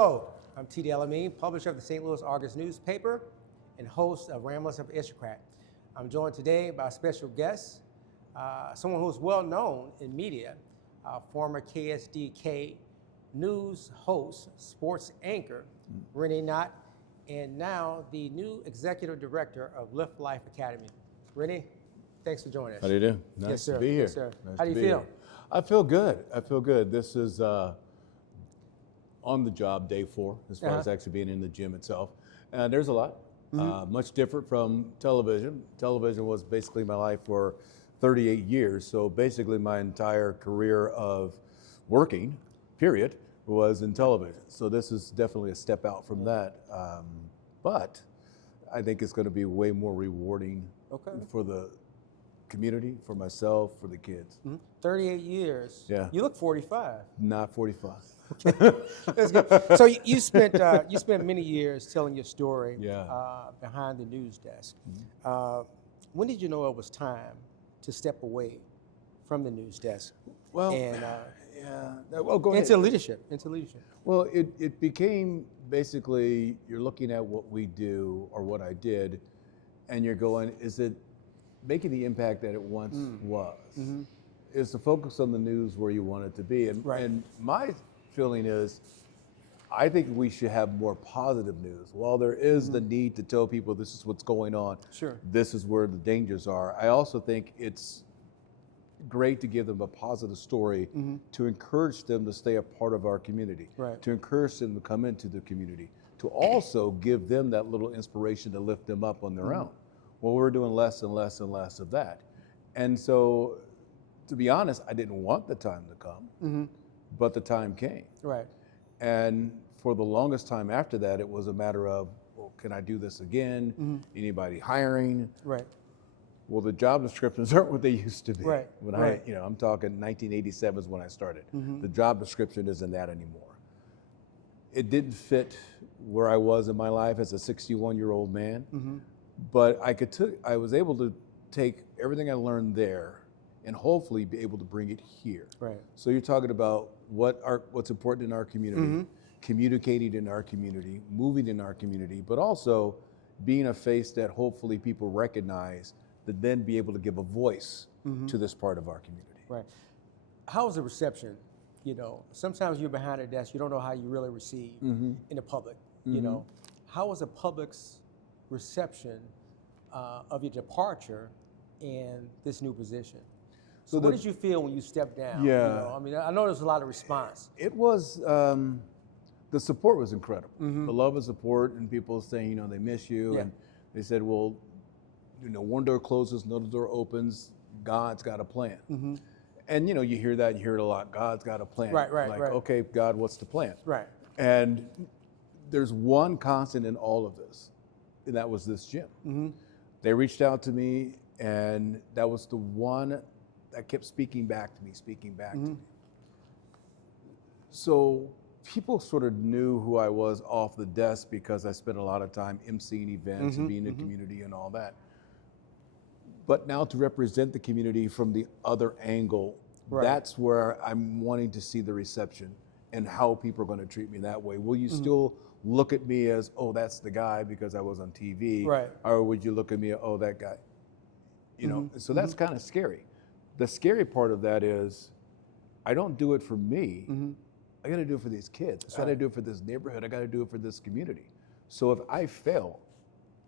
Hello, I'm T.D. Alameen, publisher of the St. Louis Argus newspaper and host of Ramblers of Issuecrat. I'm joined today by a special guest, someone who's well known in media, former KSDK news host, sports anchor, Rene Knott, and now the new executive director of Lift Life Academy. Rene, thanks for joining us. How do you do? Nice Yes, sir. to be here. Yes, sir. Nice How to do you be feel? here. I feel good. I feel good. This is on the job day 4, as far as actually being in the gym itself. And there's a lot, much different from television. Television was basically my life for 38 years. So basically my entire career of working, period, was in television. So this is definitely a step out from that. But I think it's going to be way more rewarding for the community, for myself, for the kids. 38 years. Yeah. You look 45. Not 45. That's good. So you spent many years telling your story behind the news desk. When did you know it was time to step away from the news desk? Well, and well, go ahead. into leadership. Well, it became basically you're looking at what we do or what I did, and you're going, is it making the impact that it once was? Is the focus on the news where you want it to be? And my feeling is, I think we should have more positive news. While there is the need to tell people this is what's going on, this is where the dangers are, I also think it's great to give them a positive story to encourage them to stay a part of our community, to encourage them to come into the community, to also give them that little inspiration to lift them up on their own. Well, we're doing less and less and less of that. And so, to be honest, I didn't want the time to come, but the time came. And for the longest time after that, it was a matter of, well, can I do this again? Anybody hiring? Well, the job descriptions aren't what they used to be. When I'm talking 1987 is when I started. The job description isn't that anymore. It didn't fit where I was in my life as a 61-year-old man, but I was able to take everything I learned there and hopefully be able to bring it here. So you're talking about what's important in our community, communicating in our community, moving in our community, but also being a face that hopefully people recognize, to then be able to give a voice to this part of our community. How was the reception? You know, sometimes you're behind a desk, you don't know how you really receive in the public. You know, how was the public's reception of your departure and this new position? So what did you feel when you stepped down? You know, I mean, I know there's a lot of response. It was, the support was incredible. The love and support, and people saying, you know, they miss you. And they said, well, you know, one door closes, another door opens, God's got a plan. And you know, you hear that, you hear it a lot, God's got a plan. Okay, God, what's the plan? And there's one constant in all of this, and that was this gym. They reached out to me, and that was the one that kept speaking back to me. So people sort of knew who I was off the desk because I spent a lot of time emceeing events and being in the community and all that. But now to represent the community from the other angle, that's where I'm wanting to see the reception and how people are going to treat me that way. Will you still look at me as, oh, that's the guy because I was on TV? Or would you look at me, oh, that guy? You know, so that's kind of scary. The scary part of that is, I don't do it for me. I got to do it for these kids. I got to do it for this neighborhood. I got to do it for this community. So if I fail,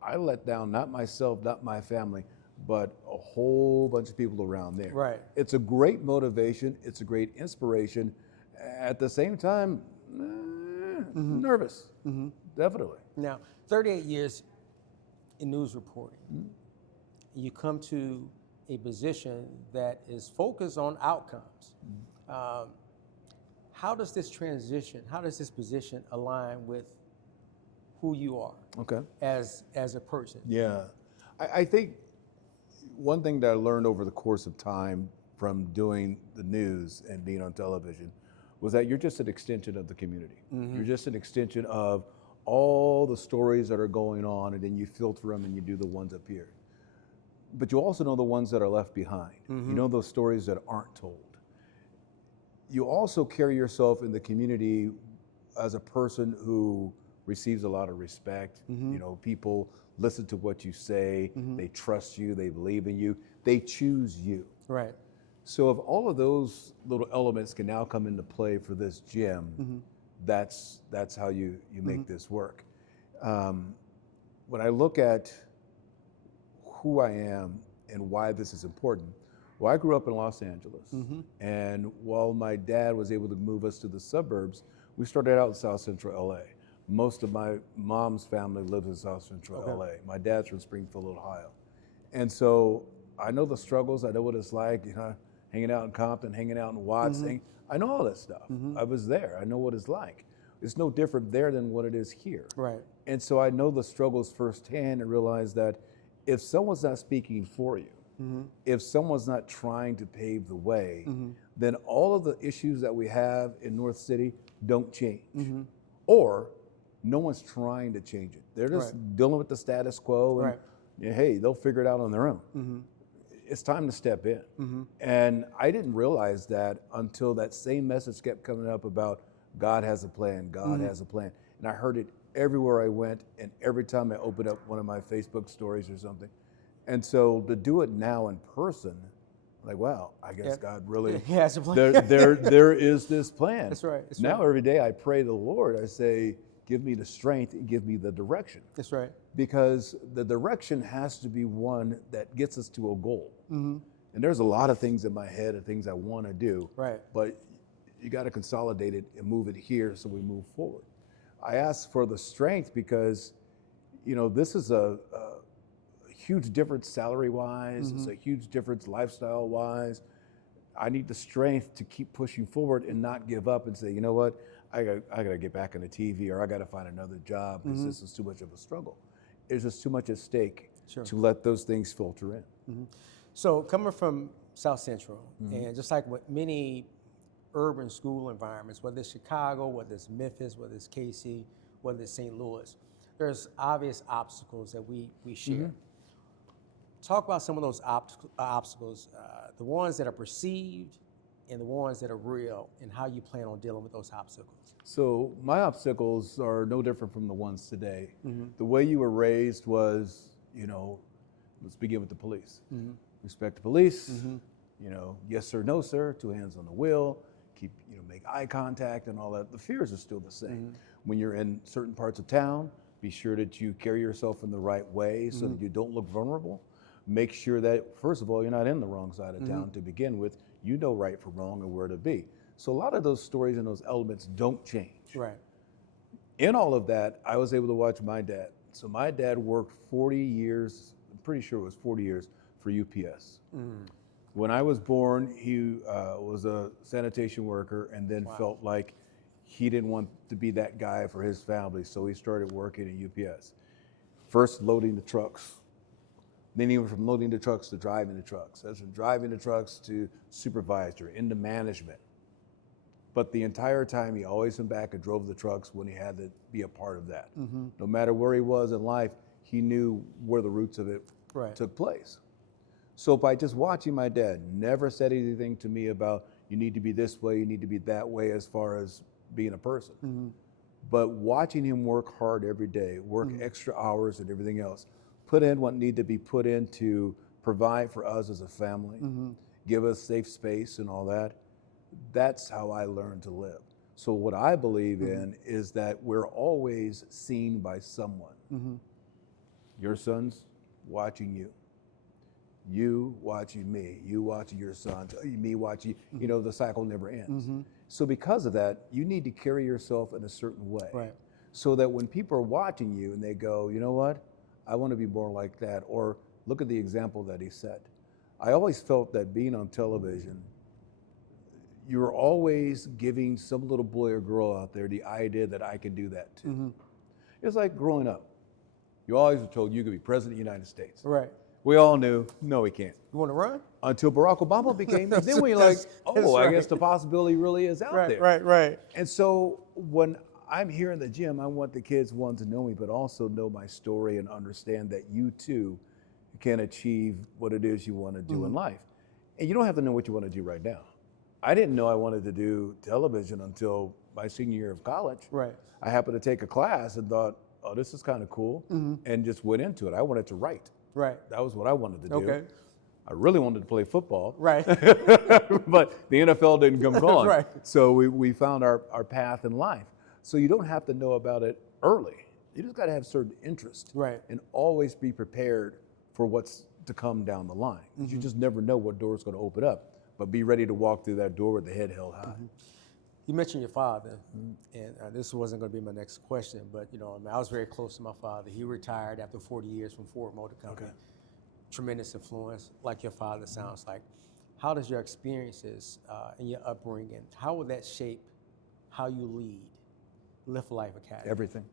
I let down not myself, not my family, but a whole bunch of people around there. It's a great motivation. It's a great inspiration. At the same time, nervous, definitely. Now, 38 years in news reporting, you come to a position that is focused on outcomes. How does this transition, how does this position align with who you are as a person? I think one thing that I learned over the course of time from doing the news and being on television was that you're just an extension of the community. You're just an extension of all the stories that are going on, and then you filter them and you do the ones up here. But you also know the ones that are left behind. You know those stories that aren't told. You also carry yourself in the community as a person who receives a lot of respect. You know, people listen to what you say, they trust you, they believe in you, they choose you. Right. So if all of those little elements can now come into play for this gym, that's how you make this work. When I look at who I am and why this is important, well, I grew up in Los Angeles, and while my dad was able to move us to the suburbs, we started out in South Central LA. Most of my mom's family lives in South Central LA. My dad's from Springfield, Ohio. And so I know the struggles, I know what it's like, you know, hanging out in Compton, hanging out in Watts, I know all that stuff. I was there, I know what it's like. It's no different there than what it is here. Right. And so I know the struggles firsthand and realize that if someone's not speaking for you, if someone's not trying to pave the way, then all of the issues that we have in North City don't change. Or no one's trying to change it. They're just dealing with the status quo and hey, they'll figure it out on their own. It's time to step in. And I didn't realize that until that same message kept coming up about God has a plan, God has a plan. And I heard it everywhere I went and every time I opened up one of my Facebook stories or something. And so to do it now in person, like, wow, I guess God really, has a plan. there is this plan. That's right. Now every day I pray to the Lord, I say, give me the strength and give me the direction. That's right. Because the direction has to be one that gets us to a goal. And there's a lot of things in my head and things I want to do. Right. But you got to consolidate it and move it here so we move forward. I ask for the strength because, you know, this is a huge difference salary-wise. It's a huge difference lifestyle-wise. I need the strength to keep pushing forward and not give up and say, you know what, I got to get back on the TV or I got to find another job because this is too much of a struggle. There's just too much at stake to let those things filter in. So coming from South Central, and just like with many urban school environments, whether it's Chicago, whether it's Memphis, whether it's KC, whether it's St. Louis, there's obvious obstacles that we share. Talk about some of those obstacles, the ones that are perceived and the ones that are real, and how you plan on dealing with those obstacles. So my obstacles are no different from the ones today. The way you were raised was, you know, let's begin with the police. Respect the police, you know, yes sir, no sir, 2 hands on the wheel, keep, you know, make eye contact and all that. The fears are still the same. When you're in certain parts of town, be sure that you carry yourself in the right way so that you don't look vulnerable. Make sure that, first of all, you're not in the wrong side of town to begin with. You know right from wrong and where to be. So a lot of those stories and those elements don't change. Right. In all of that, I was able to watch my dad. So my dad worked 40 years, I'm pretty sure it was 40 years, for UPS. When I was born, he was a sanitation worker and then felt like he didn't want to be that guy for his family, so he started working at UPS. First loading the trucks, then he went from loading the trucks to driving the trucks. That's from driving the trucks to supervisor, into management. But the entire time, he always went back and drove the trucks when he had to be a part of that. No matter where he was in life, he knew where the roots of it took place. So by just watching my dad, never said anything to me about you need to be this way, you need to be that way as far as being a person. But watching him work hard every day, work extra hours and everything else, put in what needed to be put in to provide for us as a family, give us safe space and all that, that's how I learned to live. So what I believe in is that we're always seen by someone. Your son's watching you. You watching me, you watching your son, me watching, you know, the cycle never ends. So because of that, you need to carry yourself in a certain way. So that when people are watching you and they go, you know what, I want to be more like that, or look at the example that he set. I always felt that being on television, you're always giving some little boy or girl out there the idea that I can do that too. It's like growing up. You always were told you could be president of the United States. We all knew, no, he can't. You want to run? Until Barack Obama became, then we're like, oh, I guess the possibility really is out there. And so when I'm here in the gym, I want the kids, one, to know me, but also know my story and understand that you too can achieve what it is you want to do in life. And you don't have to know what you want to do right now. I didn't know I wanted to do television until my senior year of college. Right. I happened to take a class and thought, oh, this is kind of cool, and just went into it. I wanted to write. Right. That was what I wanted to do. Okay. I really wanted to play football. Right. But the NFL didn't come calling. Right. So we found our path in life. So you don't have to know about it early. You just got to have certain interest. Right. And always be prepared for what's to come down the line. You just never know what door is going to open up. But be ready to walk through that door with the head held high. You mentioned your father, and this wasn't going to be my next question, but I was very close to my father. He retired after 40 years from Ford Motor Company. Okay. Tremendous influence, like your father sounds like. How does your experiences and your upbringing, how will that shape how you lead Lift Life Academy? Everything.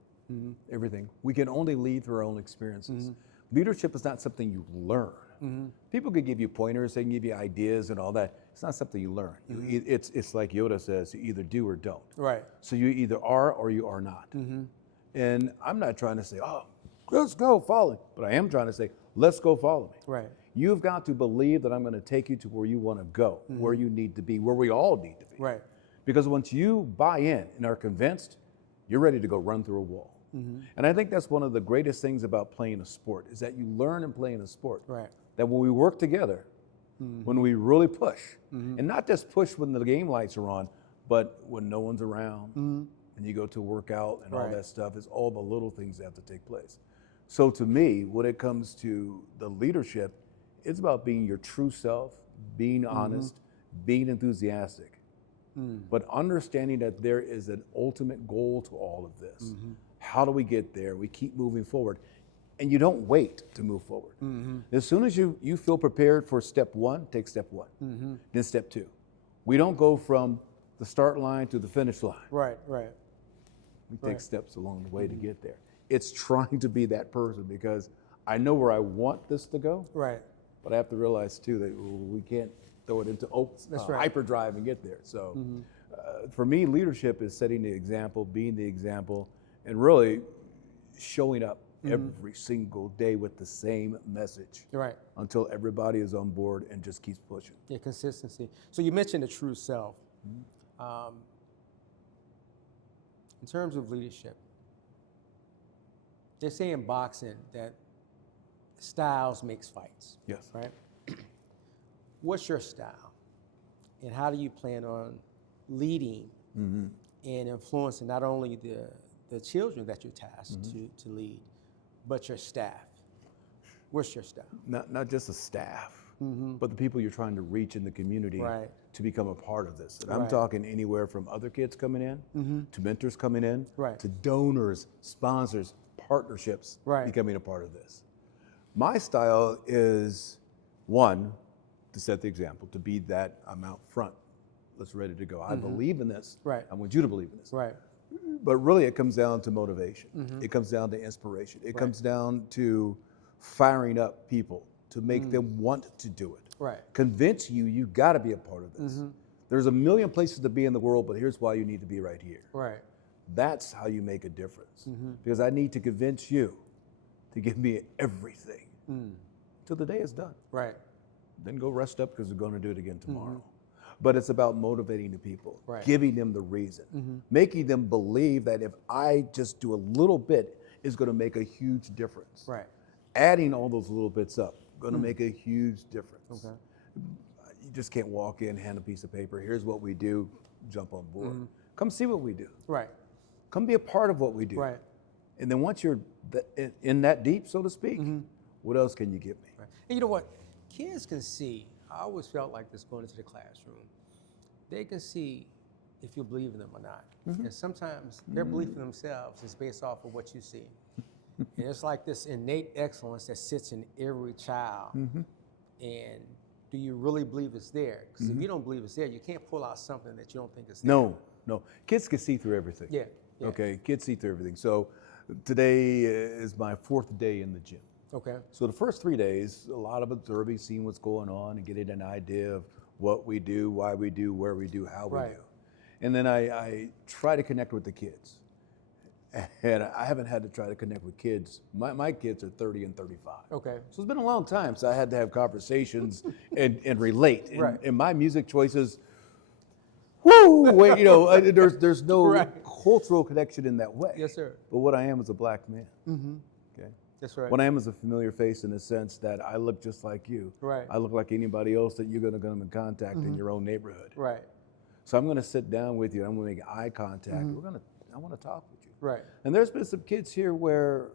Everything. We can only lead through our own experiences. Leadership is not something you learn. People can give you pointers, they can give you ideas and all that. It's not something you learn. It's like Yoda says, you either do or don't. Right. So you either are or you are not. And I'm not trying to say, oh, let's go follow me. But I am trying to say, let's go follow me. Right. You've got to believe that I'm going to take you to where you want to go, where you need to be, where we all need to be. Right. Because once you buy in and are convinced, you're ready to go run through a wall. And I think that's one of the greatest things about playing a sport is that you learn in playing a sport. Right. That when we work together, when we really push, and not just push when the game lights are on, but when no one's around, and you go to work out and all that stuff, it's all the little things that have to take place. So to me, when it comes to the leadership, it's about being your true self, being honest, being enthusiastic, but understanding that there is an ultimate goal to all of this. How do we get there? We keep moving forward. And you don't wait to move forward. As soon as you feel prepared for step one, take step one. Then step two. We don't go from the start line to the finish line. Right, right. We take steps along the way to get there. It's trying to be that person because I know where I want this to go. Right. But I have to realize too that we can't throw it into hyperdrive and get there. So for me, leadership is setting the example, being the example, and really showing up every single day with the same message. Right. Until everybody is on board and just keeps pushing. Yeah, consistency. So you mentioned the true self. In terms of leadership, they say in boxing that styles makes fights. Yes. Right? What's your style? And how do you plan on leading and influencing not only the children that you're tasked to lead, but your staff? What's your style? Not just the staff, but the people you're trying to reach in the community to become a part of this. And I'm talking anywhere from other kids coming in, to mentors coming in, to donors, sponsors, partnerships becoming a part of this. My style is, one, to set the example, to be that I'm out front, let's ready to go. I believe in this. Right. I want you to believe in this. Right. But really it comes down to motivation. It comes down to inspiration. It comes down to firing up people to make them want to do it. Right. Convince you got to be a part of this. There's a million places to be in the world, but here's why you need to be right here. Right. That's how you make a difference. Because I need to convince you to give me everything till the day is done. Right. Then go rest up because we're going to do it again tomorrow. But it's about motivating the people, giving them the reason, making them believe that if I just do a little bit, it's going to make a huge difference. Right. Adding all those little bits up, going to make a huge difference. Okay. You just can't walk in, hand a piece of paper, here's what we do, jump on board. Come see what we do. Right. Come be a part of what we do. Right. And then once you're in that deep, so to speak, what else can you give me? Right. And you know what? Kids can see, I always felt like this going into the classroom, they can see if you believe in them or not. And sometimes their belief in themselves is based off of what you see. And it's like this innate excellence that sits in every child. And do you really believe it's there? Because if you don't believe it's there, you can't pull out something that you don't think is there. No. Kids can see through everything. Yeah. Okay, kids see through everything. So today is my 4th day in the gym. Okay. So the first 3 days, a lot of observing, seeing what's going on and getting an idea of what we do, why we do, where we do, how we do. And then I try to connect with the kids. And I haven't had to try to connect with kids. My kids are 30 and 35. Okay. So it's been a long time, so I had to have conversations and relate. And my music choices, whoo, wait, there's no Right. cultural connection in that way. Yes, sir. But what I am is a black man. Okay. That's right. What I am is a familiar face in the sense that I look just like you. Right. I look like anybody else that you're going to come in contact in your own neighborhood. Right. So I'm going to sit down with you. I'm going to make eye contact. I want to talk with you. Right. And there's been some kids here where,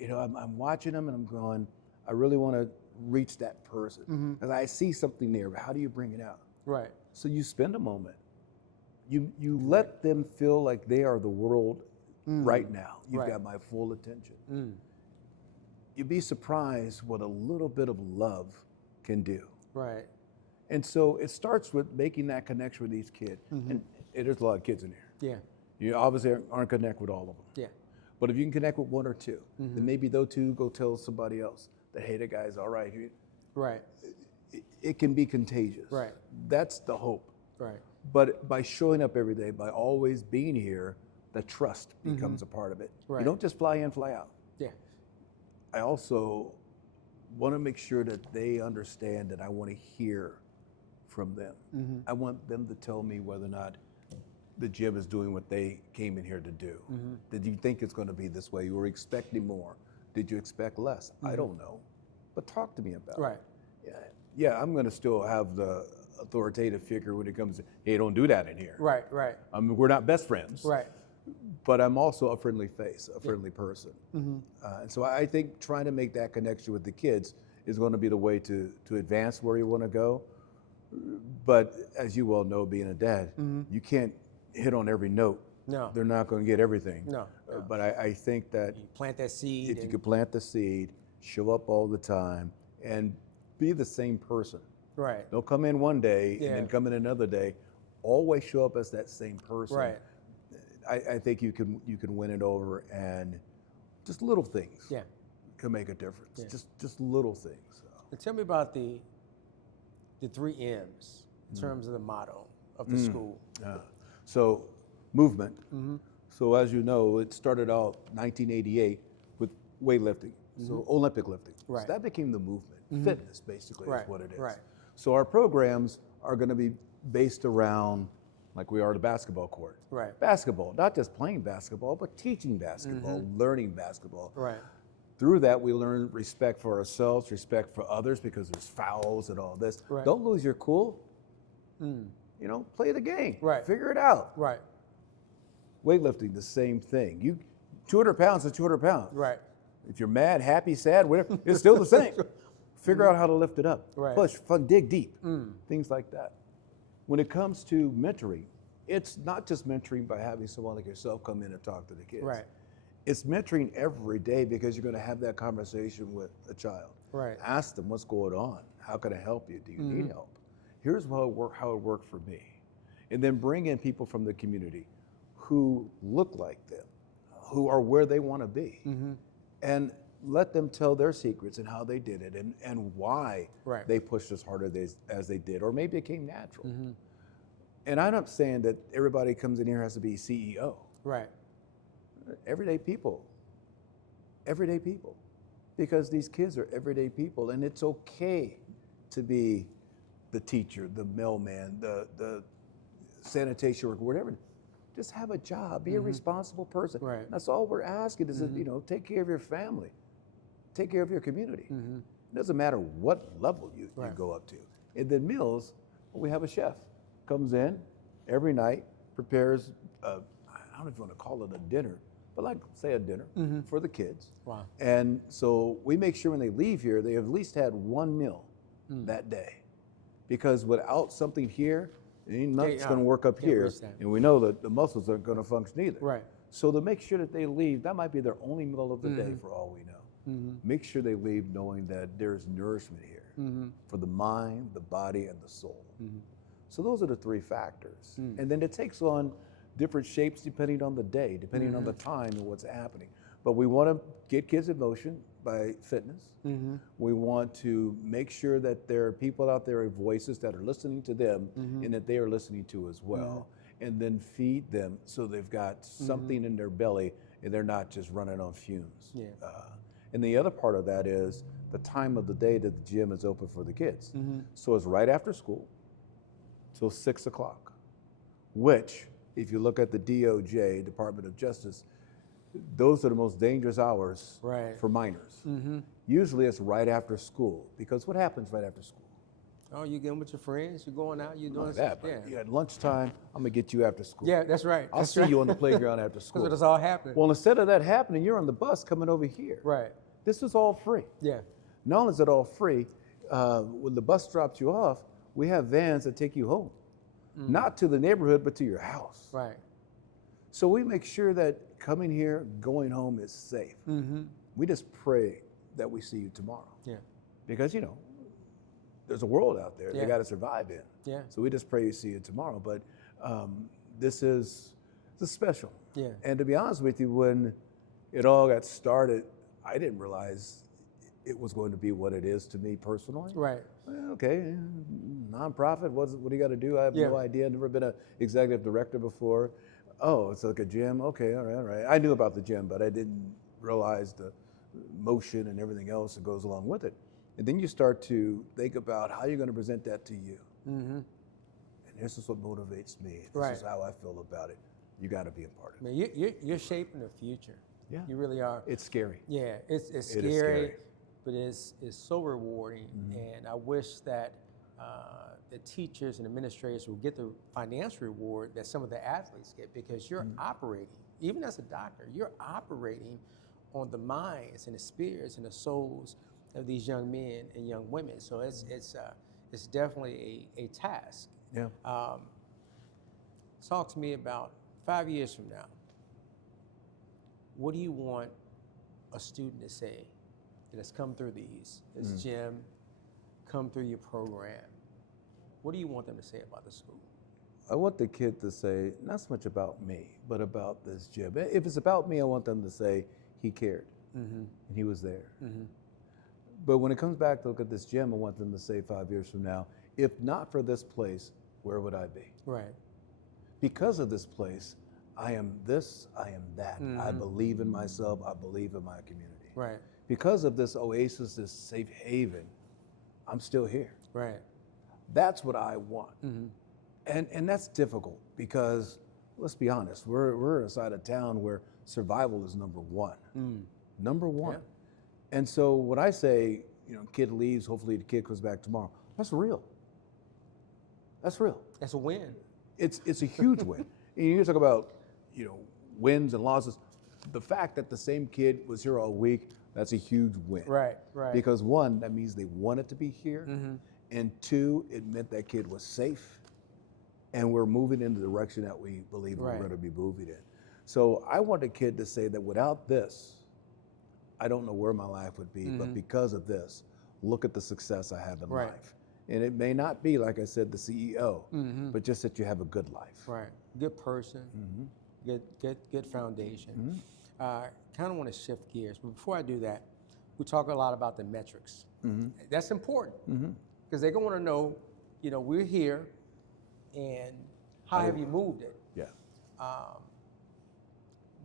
I'm watching them and I'm going, I really want to reach that person because I see something there. But how do you bring it out? Right. So you spend a moment. You let them feel like they are the world right now. You've got my full attention. You'd be surprised what a little bit of love can do. Right. And so it starts with making that connection with these kids. And there's a lot of kids in here. Yeah. You obviously aren't connect with all of them. Yeah. But if you can connect with one or two, then maybe those two go tell somebody else that, hey, the guy's all right. Right. It can be contagious. Right. That's the hope. Right. But by showing up every day, by always being here, the trust becomes a part of it. Right. You don't just fly in, fly out. Yeah. I also want to make sure that they understand that I want to hear from them. I want them to tell me whether or not the gym is doing what they came in here to do. Did you think it's going to be this way? You were expecting more. Did you expect less? I don't know. But talk to me about Right. it. Yeah, I'm going to still have the authoritative figure when it comes to, hey, don't do that in here. Right. Right. We're not best friends. Right. But I'm also a friendly face, a friendly person. And so I think trying to make that connection with the kids is going to be the way to advance where you want to go. But as you well know, being a dad, you can't hit on every note. No. They're not going to get everything. No. But I think that You plant that seed. if you could plant the seed, show up all the time, and be the same person. Right. Don't come in one day Yeah. and then come in another day. Always show up as that same person. Right. I think you can win it over, and just little things Yeah. can make a difference. Yeah. Just little things. And tell me about the 3 M's in terms of the motto of the school. So movement. So as you know, it started out 1988 with weightlifting, so Olympic lifting. Right. So that became the movement. Fitness basically Right. is what it is. Right. So our programs are going to be based around, like we are the basketball court. Right. Basketball, not just playing basketball, but teaching basketball, learning basketball. Right. Through that, we learn respect for ourselves, respect for others, because there's fouls and all this. Right. Don't lose your cool. Play the game. Right. Figure it out. Right. Weightlifting, the same thing. 200 pounds is 200 pounds. Right. If you're mad, happy, sad, whatever, it's still the same. Figure out how to lift it up. Right. Push, dig deep, things like that. When it comes to mentoring, it's not just mentoring by having someone like yourself come in and talk to the kids. Right. It's mentoring every day, because you're going to have that conversation with a child. Right. Ask them, what's going on? How can I help you? Do you need help? Here's how it worked for me. And then bring in people from the community who look like them, who are where they want to be. And let them tell their secrets and how they did it, and why Right. they pushed as hard as they did, or maybe it came natural. And I'm not saying that everybody comes in here has to be CEO. Right. Everyday people, because these kids are everyday people, and it's okay to be the teacher, the mailman, the sanitation worker, whatever. Just have a job, be a responsible person. Right. That's all we're asking is that, take care of your family, take care of your community. It doesn't matter what level you go up to. And then meals, we have a chef, comes in every night, prepares, I don't know if you want to call it a dinner, but like say a dinner for the kids. Wow. And so we make sure when they leave here, they have at least had one meal that day. Because without something here, ain't nothing's going to work up can't here. reach that. And we know that the muscles aren't going to function either. Right. So to make sure that they leave, that might be their only meal of the day for all we know. Make sure they leave knowing that there's nourishment here for the mind, the body, and the soul. So those are the 3 factors. And then it takes on different shapes depending on the day, depending on the time and what's happening. But we want to get kids in motion by fitness. We want to make sure that there are people out there with voices that are listening to them and that they are listening to as well. And then feed them so they've got something in their belly and they're not just running on fumes. Yeah. And the other part of that is the time of the day that the gym is open for the kids. So it's right after school till 6 o'clock. which, if you look at the DOJ, Department of Justice, those are the most dangerous hours Right. for minors. Usually it's right after school, because what happens right after school? Oh, you getting with your friends? You're going out? You're doing Not that, but yeah. at lunchtime, I'm gonna get you after school. Yeah, that's right. I'll That's see right. you on the playground after That's school. what it's all happening. Well, instead of that happening, you're on the bus coming over here. Right. This is all free. Yeah. Not only is it all free, when the bus drops you off, we have vans that take you home. Not to the neighborhood, but to your house. Right. So we make sure that coming here, going home is safe. We just pray that we see you tomorrow. Yeah. Because, there's a world out there Yeah. they got to survive in. Yeah. So we just pray you see you tomorrow. But this is special. Yeah. And to be honest with you, when it all got started, I didn't realize it was going to be what it is to me personally. Right. Well, okay, nonprofit, what do you got to do? I have no idea. I've never been an executive director before. Oh, it's like a gym. Okay, all right. I knew about the gym, but I didn't realize the motion and everything else that goes along with it. And then you start to think about how you're going to present that to you. And this is what motivates me. This is how I feel about it. You got to be a part of it. Man, you're shaping the future. Yeah. You really are. It's scary. Yeah, it's It is scary, scary. but it's so rewarding. And I wish that the teachers and administrators will get the financial reward that some of the athletes get, because you're operating, even as a doctor, you're operating on the minds and the spirits and the souls of these young men and young women. So it's definitely a task. Yeah. Talk to me about 5 years from now. What do you want a student to say that has come through this gym, come through your program? What do you want them to say about the school? I want the kid to say, not so much about me, but about this gym. If it's about me, I want them to say he cared and he was there. But when it comes back to look at this gym, I want them to say 5 years from now, if not for this place, where would I be? Right. Because of this place, I am this, I am that. I believe in myself, I believe in my community. Right. Because of this oasis, this safe haven, I'm still here. Right. That's what I want. And that's difficult because, let's be honest, we're in a side of town where survival is number one. Number one. Yeah. And so when I say, kid leaves, hopefully the kid comes back tomorrow, that's real. That's real. That's a win. It's a huge win. And you talk about, wins and losses. The fact that the same kid was here all week, that's a huge win. Right, right. Because one, that means they wanted to be here. And two, it meant that kid was safe. And we're moving in the direction that we believe we're going to be moving in. So I want a kid to say that without this, I don't know where my life would be, but because of this, look at the success I have in life. And it may not be, like I said, the CEO, but just that you have a good life. Right. Good person, good foundation. Kind of want to shift gears, but before I do that, we talk a lot about the metrics. That's important because they're going to know, we're here, and how have you moved it? Yeah.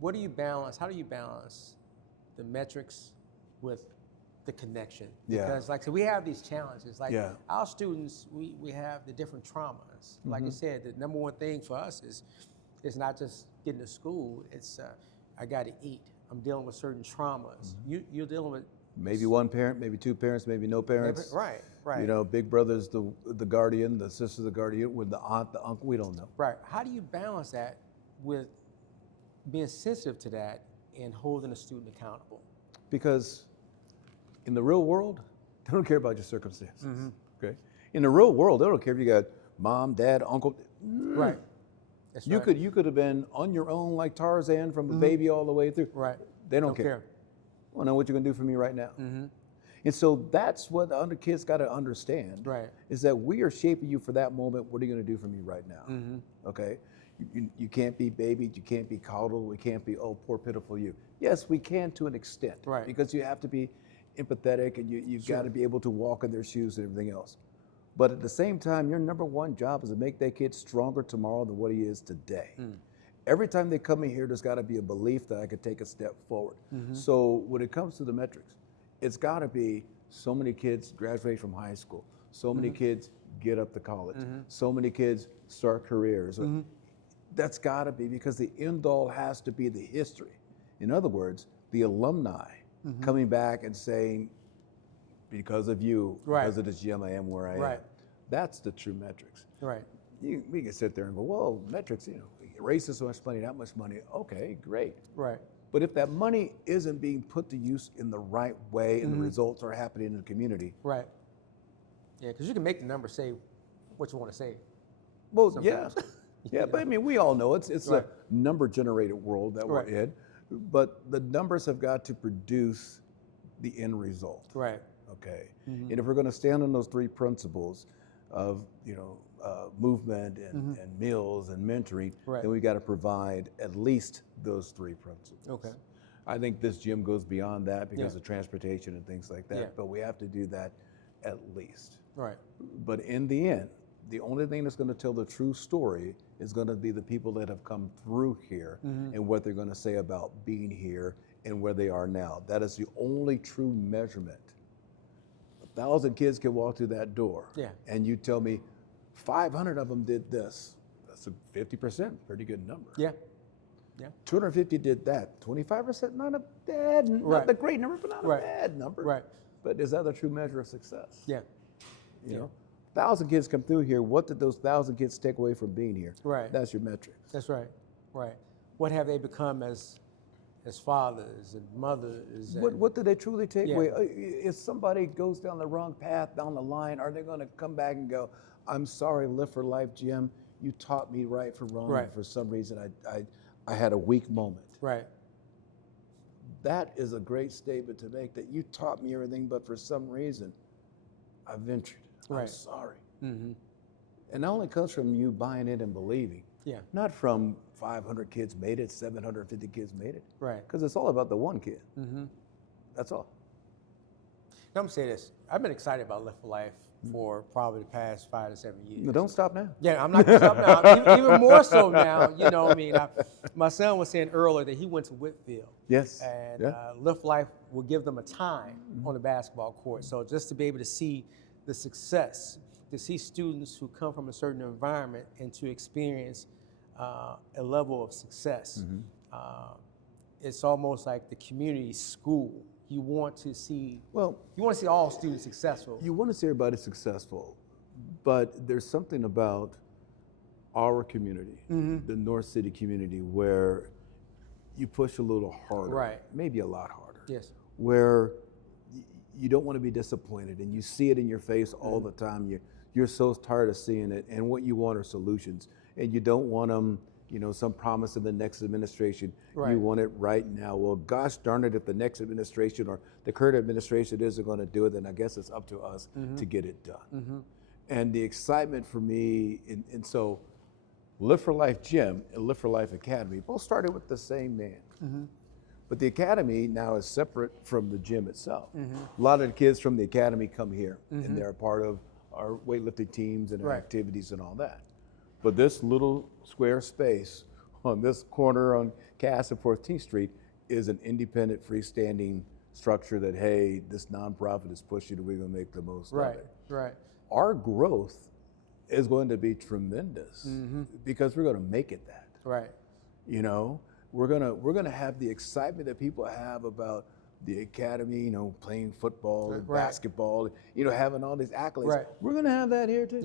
What do you balance? How do you balance the metrics with the connection? Because like I said, we have these challenges. Like our students, we have the different traumas. Like you said, the number one thing for us is it's not just getting to school. It's I got to eat. I'm dealing with certain traumas. You're dealing with maybe one parent, maybe two parents, maybe no parents. Right, right. Big brother's the guardian, the sister's the guardian, with the aunt, the uncle, we don't know. Right. How do you balance that with being sensitive to that and holding a student accountable? Because in the real world, they don't care about your circumstances. Okay. In the real world, they don't care if you got mom, dad, uncle. Right. That's You right. could have been on your own like Tarzan from a baby all the way through. Right. They don't care. Well, know what you're gonna do for me right now. And so that's what the kids got to understand. Right. Is that we are shaping you for that moment. What are you gonna do for me right now? Okay. You can't be babied. You can't be coddled. We can't be, oh, poor pitiful you. Yes, we can to an extent. Right. Because you have to be empathetic and you've got to be able to walk in their shoes and everything else. But at the same time, your number one job is to make that kid stronger tomorrow than what he is today. Every time they come in here, there's got to be a belief that I could take a step forward. So when it comes to the metrics, it's got to be so many kids graduate from high school, so many kids get up to college, so many kids start careers. That's got to be, because the end all has to be the history. In other words, the alumni coming back and saying, because of you, because of this gym, I am where I am. That's the true metrics. Right. We can sit there and go, well, metrics, raise so much money, that much money. Okay, great. Right. But if that money isn't being put to use in the right way and the results are happening in the community. Right. Yeah, because you can make the number say what you want to say. Well, sometimes. yeah, but I mean, we all know it's a number-generated world that we're in, but the numbers have got to produce the end result. Right. Okay. And if we're going to stand on those three principles of, movement and meals and mentoring, then we got to provide at least those three principles. Okay. I think this gym goes beyond that because of transportation and things like that, but we have to do that at least. Right. But in the end, the only thing that's going to tell the true story is going to be the people that have come through here and what they're going to say about being here and where they are now. That is the only true measurement. 1,000 kids can walk through that door, and you tell me 500 of them did this. That's a 50%, pretty good number. Yeah. Yeah. 250 did that. 25%, not a bad, not the great number, but not a bad number. Right. But is that a true measure of success? Yeah. You know, 1,000 kids come through here. What did those 1,000 kids take away from being here? Right. That's your metrics. That's right. Right. What have they become as fathers and mothers? And What did they truly take away? If somebody goes down the wrong path down the line, are they going to come back and go, I'm sorry, Live for Life, Jim, you taught me right from wrong, and for some reason I had a weak moment. Right. That is a great statement to make, that you taught me everything, but for some reason I ventured. I'm sorry. And that only comes from you buying it and believing. Yeah. Not from 500 kids made it, 750 kids made it. Right. Because it's all about the one kid. That's all. Now I'm gonna say this. I've been excited about Live for Life for probably the past 5 to 7 years. No, don't stop now. Yeah, I'm not gonna stop now. Even more so now. You know, my son was saying earlier that he went to Whitfield. Yes. And Live for Life will give them a time on the basketball court. So just to be able to see the success, to see students who come from a certain environment and to experience a level of success, it's almost like the community school. You want to see all students successful. You want to see everybody successful, but there's something about our community, the North City community, where you push a little harder, maybe a lot harder. Yes. Where you don't want to be disappointed, and you see it in your face all the time. You're so tired of seeing it, and what you want are solutions, and you don't want them, some promise in the next administration. You want it right now. Well, gosh darn it, if the next administration or the current administration isn't going to do it, then I guess it's up to us to get it done. And the excitement for me, and so Live for Life Gym and Live for Life Academy both started with the same man. But the academy now is separate from the gym itself. A lot of the kids from the academy come here, and they're a part of our weightlifting teams and our activities and all that. But this little square space on this corner on Cass and 14th Street is an independent, freestanding structure that, hey, this nonprofit is pushing it, we're going to make the most of it. Right. Our growth is going to be tremendous because we're going to make it that. Right. We're gonna have the excitement that people have about the academy, playing football and basketball, having all these accolades. We're gonna have that here too.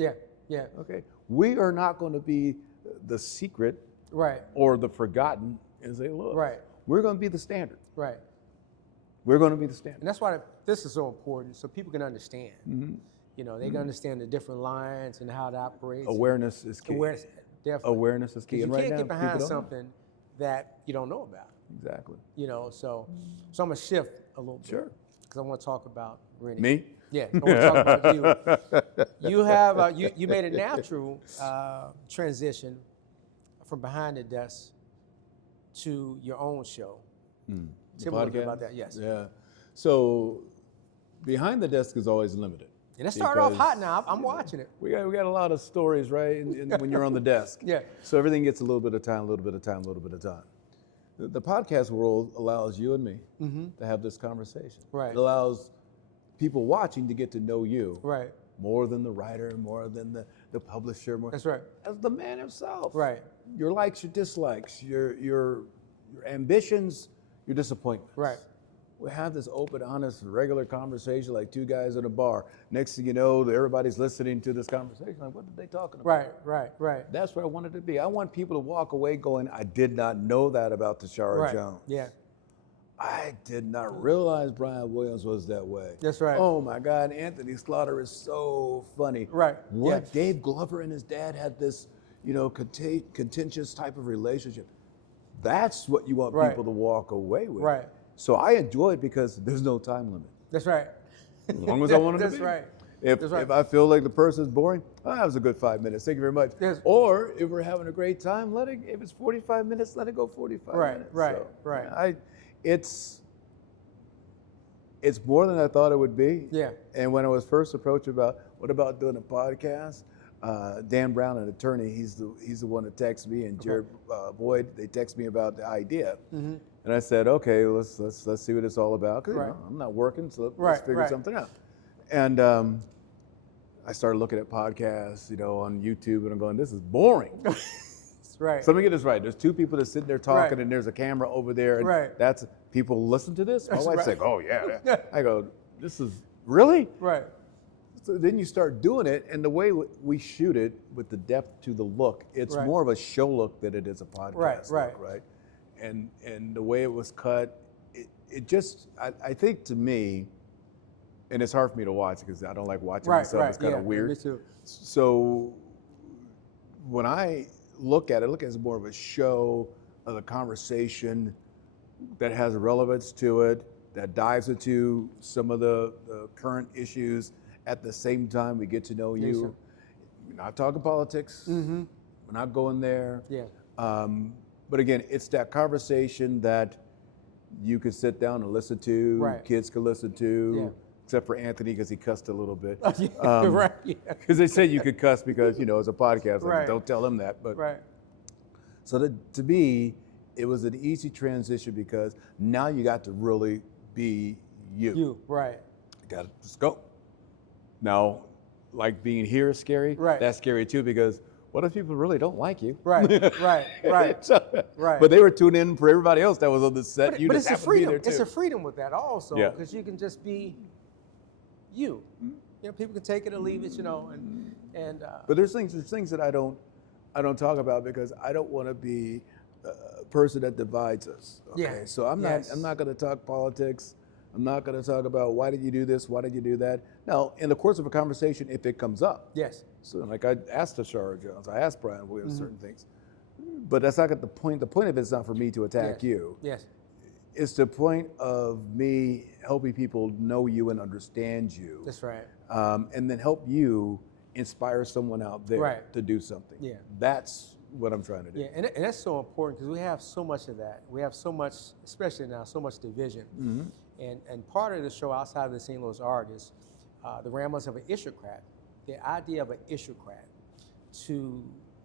Yeah. Okay. We are not going to be the secret, or the forgotten, and say, look, we're going to be the standard. Right. We're going to be the standard. And that's why this is so important, so people can understand. They can understand the different lines and how it operates. Awareness is key. Awareness, definitely. Awareness is key. And you can't get behind something that you don't know about. Exactly. So I'm gonna shift a little bit. Sure. Because I want to talk about Rene. Me? Yeah, I want to talk about you. You have you made a natural transition from behind the desk to your own show. Tell me a little bit about that. Yes. Yeah. So behind the desk is always limited. And it started off hot now. I'm watching it. We got a lot of stories, right? When you're on the desk. Yeah. So everything gets a little bit of time, a little bit of time, a little bit of time. The podcast world allows you and me to have this conversation. Right. It allows people watching to get to know you. Right. More than the writer, more than the publisher more. That's right. As the man himself. Right. Your likes, your dislikes, your ambitions, your disappointments. Right. We have this open, honest, regular conversation like two guys in a bar. Next thing you know, everybody's listening to this conversation. Like, what are they talking about? Right. That's where I wanted to be. I want people to walk away going, I did not know that about Tashara Jones. Yeah. I did not realize Brian Williams was that way. That's right. Oh my God, Anthony Slaughter is so funny. Right. What Yeah. Dave Glover and his dad had this, contentious type of relationship. That's what you want people to walk away with. Right. So I enjoy it because there's no time limit. That's right. As long as I want it to be. That's right. If I feel like the person's boring, that was a good 5 minutes. Thank you very much. Yes. Or if we're having a great time, if it's 45 minutes, let it go 45 minutes. Right. It's more than I thought it would be. Yeah. And when I was first approached about what about doing a podcast, Dan Brown, an attorney, he's the one that texted me, and Jared Boyd, they texted me about the idea. Mm-hmm. And I said, okay, let's see what it's all about. Because I'm not working, so let's figure something out. And I started looking at podcasts, on YouTube, and I'm going, this is boring. Right. So let me get this right. There's two people that sit there talking, and there's a camera over there, and that's people listen to this. My wife's like, oh yeah. I go, this is really right. So then you start doing it, and the way we shoot it with the depth to the look, it's more of a show look than it is a podcast look, right? And the way it was cut, it just, I think to me, and it's hard for me to watch because I don't like watching myself. It's kind of weird. Me too. So when I look at it as more of a show, of a conversation that has relevance to it, that dives into some of the current issues. At the same time, we get to know you. Yes, We're not talking politics. Mm-hmm. We're not going there. Yeah. But again, it's that conversation that you could sit down and listen to. Kids can listen to, except for Anthony because he cussed a little bit. Because they say you could cuss because it's a podcast. Like, don't tell him that. But so to me, it was an easy transition because now you got to really be you. You got to just go. Now, like being here is scary. That's scary too because what if people really don't like you? Right. But they were tuning in for everybody else that was on the set. But it's a freedom. It's a freedom with that also because you can just be you. People can take it or leave it. And. But there's things that I don't talk about because I don't want to be a person that divides us. Okay? Yeah. So I'm not going to talk politics. I'm not going to talk about why did you do this, why did you do that. Now, in the course of a conversation, if it comes up. Yes. So like I asked Tashara Jones, I asked Brian Williams certain things. But that's not the point. The point of it is not for me to attack you. Yes. It's the point of me helping people know you and understand you. That's right. And then help you inspire someone out there to do something. Yeah. That's what I'm trying to do. Yeah, and that's so important because we have so much of that. We have so much, especially now, so much division. Mm-hmm. And part of the show outside of the St. Louis Argus, the Ramblings of an Issuecrat, the idea of an Issuecrat to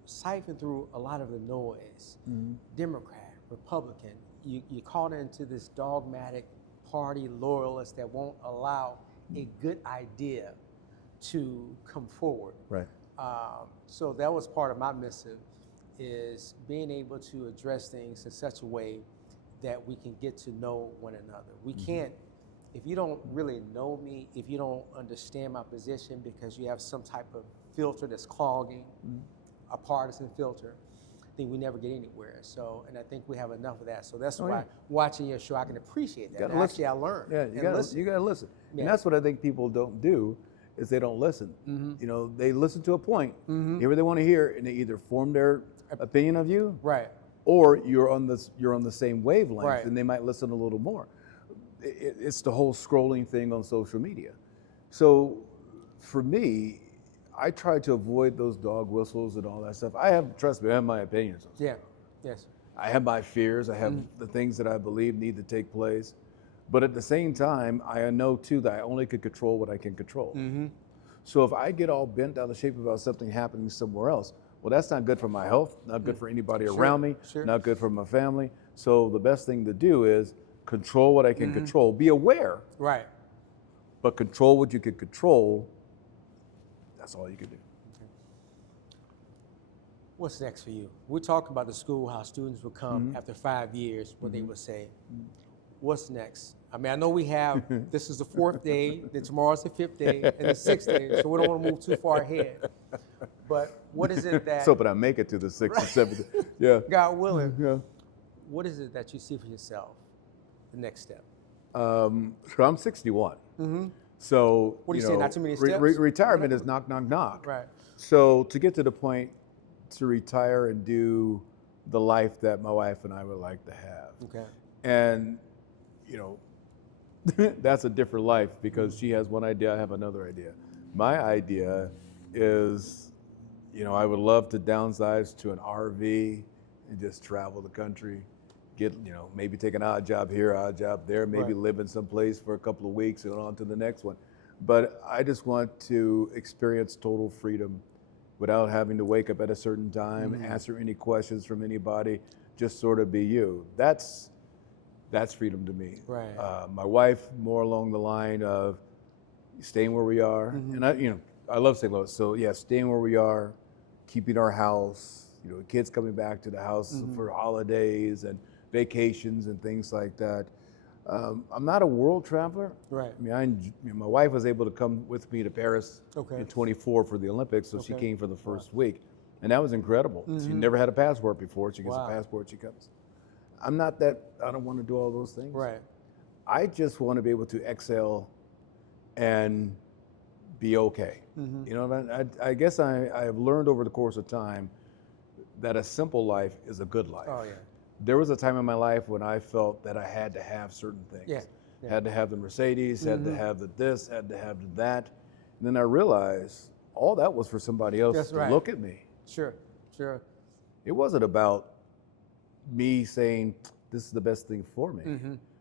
siphon through a lot of the noise, Democrat, Republican, you're caught into this dogmatic party loyalist that won't allow a good idea to come forward. Right. So that was part of my missive, is being able to address things in such a way that we can get to know one another. We can't, if you don't really know me, if you don't understand my position because you have some type of filter that's clogging, a partisan filter, then we never get anywhere. So, and I think we have enough of that. So that's why watching your show, I can appreciate that. And actually, I learned. Yeah, you got to listen. Yeah. And that's what I think people don't do, is they don't listen. Mm-hmm. They listen to a point, hear what they want to hear, and they either form their opinion of you, or you're on the same wavelength, and they might listen a little more. It's the whole scrolling thing on social media. So for me, I try to avoid those dog whistles and all that stuff. Trust me, I have my opinions on stuff. Yeah, yes. I have my fears. I have the things that I believe need to take place. But at the same time, I know too that I only can control what I can control. Mm-hmm. So if I get all bent out of shape about something happening somewhere else, well, that's not good for my health, not good for anybody around me, not good for my family. So the best thing to do is control what I can control. Be aware. Right. But control what you can control. That's all you can do. Okay. What's next for you? We're talking about the school, how students will come after 5 years, what they would say. What's next? I mean, I know we have, this is the 4th day, then tomorrow's the 5th day, and the 6th day, so we don't want to move too far ahead. But what is it that... So, but I make it to the 6th or 7th. Yeah. God willing. Yeah. What is it that you see for yourself, the next step? So I'm 61. So, What do you say, not too many steps? Retirement is knock, knock, knock. Right. So to get to the point to retire and do the life that my wife and I would like to have. Okay. And, you know, that's a different life because she has one idea, I have another idea. My idea is, you know, I would love to downsize to an RV and just travel the country, get, you know, maybe take an odd job here, odd job there, maybe live in some place for a couple of weeks and on to the next one. But I just want to experience total freedom without having to wake up at a certain time, answer any questions from anybody, just sort of be you. That's freedom to me. Right. My wife, more along the line of staying where we are, and I love St. Louis, so yeah, staying where we are, keeping our house, you know, kids coming back to the house for holidays and vacations and things like that. I'm not a world traveler. Right. I mean, my wife was able to come with me to Paris in 24 for the Olympics, so she came for the first week, and that was incredible. She never had a passport before. She gets a passport, she comes. I'm not that, I don't want to do all those things. Right. I just want to be able to exhale and be okay. You know, I guess I have learned over the course of time that a simple life is a good life. Oh, yeah. There was a time in my life when I felt that I had to have certain things. Yeah. Had to have the Mercedes, had to have the this, had to have the that. And then I realized all that was for somebody else to look at me. Sure, sure. It wasn't about me saying, this is the best thing for me.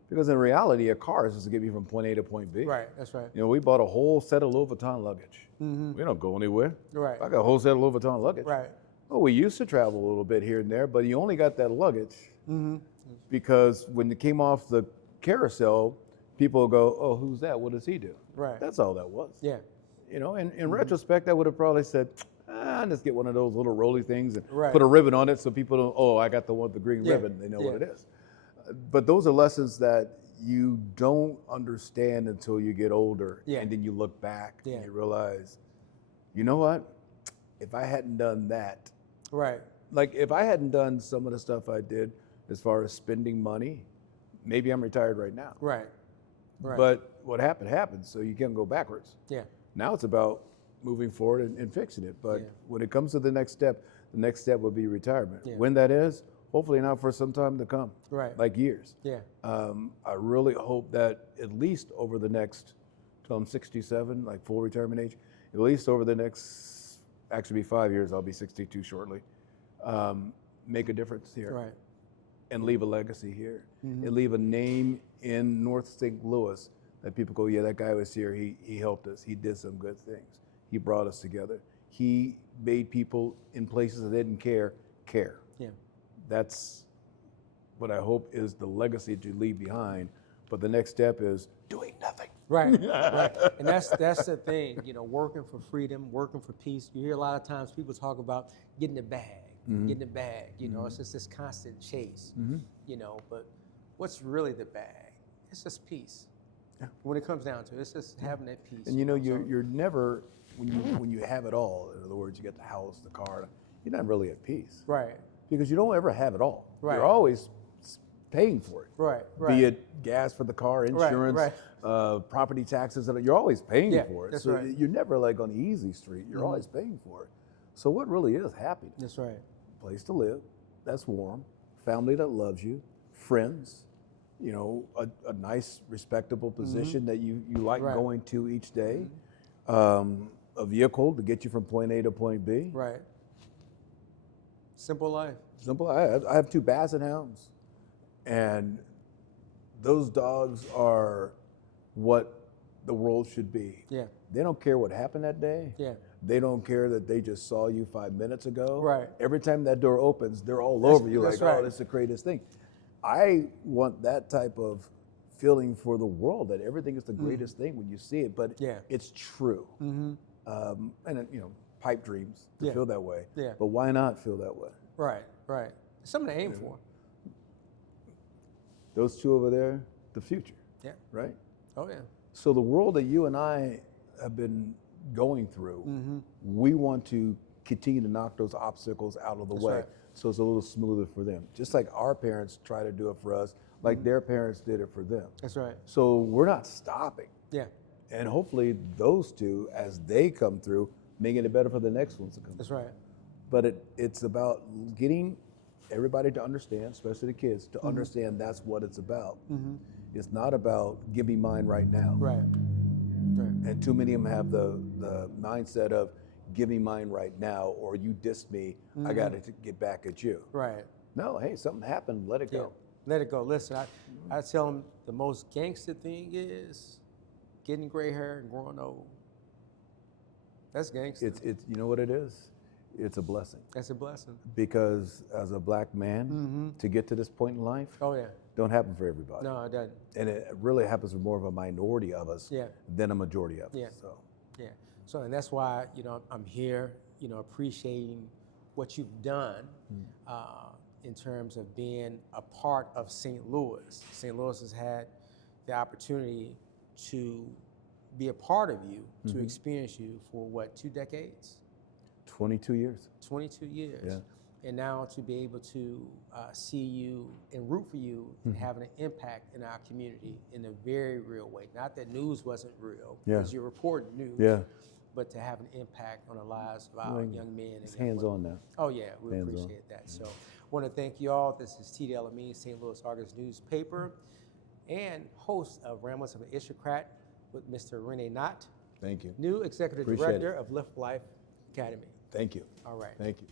Because in reality, a car is just to get me from point A to point B. Right, that's right. You know, we bought a whole set of Louis Vuitton luggage. We don't go anywhere. Right. I got a whole set of Louis Vuitton luggage. Right. Well, we used to travel a little bit here and there, but you only got that luggage because when it came off the carousel, people go, oh, who's that? What does he do? Right. That's all that was. Yeah. You know, and in retrospect, I would have probably said, just get one of those little rolly things and Right. put a ribbon on it so people don't, oh, I got the one with the green ribbon. They know what it is. But those are lessons that you don't understand until you get older. And then you look back and you realize, you know what? If I hadn't done that, Right. like if I hadn't done some of the stuff I did as far as spending money, maybe I'm retired right now. Right. Right. But what happened happened, so you can't go backwards. Yeah. Now it's about moving forward and fixing it. But when it comes to the next step would be retirement. When that is, hopefully not for some time to come. Right. Like years. Yeah. I really hope that at least over the next, till I'm 67, like full retirement age, at least over the next, actually be 5 years, I'll be 62 shortly, make a difference here. Right. And leave a legacy here. And leave a name in North St. Louis that people go, yeah, that guy was here, he helped us, he did some good things. He brought us together. He made people in places that didn't care. Yeah. That's what I hope is the legacy that you leave behind. But the next step is doing nothing. Right, right. And that's the thing, you know, working for freedom, working for peace. You hear a lot of times people talk about getting the bag, getting the bag. You know, it's just this constant chase, you know, but what's really the bag? It's just peace. Yeah. When it comes down to it, it's just having that peace. And you know, you're never, when you have it all, in other words, you get the house, the car, you're not really at peace. Right. Because you don't ever have it all. Right. You're always paying for it. Right, right. Be it gas for the car, insurance, property taxes, you're always paying for it. That's so right. you're never like on the easy street. You're always paying for it. So what really is happiness? That's right. Place to live, that's warm, family that loves you, friends, you know, a nice, respectable position that you like going to each day, a vehicle to get you from point A to point B. Right. Simple life. Simple. I have 2 Basset Hounds, and those dogs are what the world should be. Yeah. They don't care what happened that day. Yeah. They don't care that they just saw you 5 minutes ago. Right. Every time that door opens, they're all over you like, right. oh, this is the greatest thing. I want that type of feeling for the world, that everything is the greatest thing when you see it, but it's true. And, you know, pipe dreams to Yeah. feel that way. Yeah. But why not feel that way? Right, right. Something to aim for. Those two over there, the future. Yeah. Right? Oh, yeah. So the world that you and I have been going through, we want to continue to knock those obstacles out of the way. Right. So it's a little smoother for them. Just like our parents try to do it for us, like their parents did it for them. That's right. So we're not stopping. Yeah. And hopefully those two, as they come through, making it better for the next ones to come. That's right. But it's about getting everybody to understand, especially the kids, to understand that's what it's about. It's not about give me mine right now. Right. Right. And too many of them have the mindset of give me mine right now, or you dissed me, I got to get back at you. Right. No, hey, something happened, let it Yeah. go. Let it go. Listen, I tell them the most gangster thing is getting gray hair and growing old. That's gangster. It's you know what it is? It's a blessing. That's a blessing. Because as a black man, to get to this point in life, Oh, yeah. don't happen for everybody. No, it doesn't. And it really happens for more of a minority of us Yeah. than a majority of us. Yeah. So Yeah. So, and that's why, I'm here, appreciating what you've done in terms of being a part of St. Louis. St. Louis has had the opportunity to be a part of you, to experience you for what, 2 decades? 22 years. 22 years. Yeah. And now to be able to see you and root for you and having an impact in our community in a very real way. Not that news wasn't real, Yeah. because you're reporting news, Yeah. but to have an impact on the lives of our young men. And It's young women. hands-on now. Oh, yeah, we Hands-on. appreciate that. So I want to thank you all. This is T.D. Alameen, St. Louis Argus newspaper, and host of Ramblings of an Issuecrat with Mr. Rene Knott, Thank you. new executive Appreciate director of Lift Life Academy. Thank you. All right. Thank you.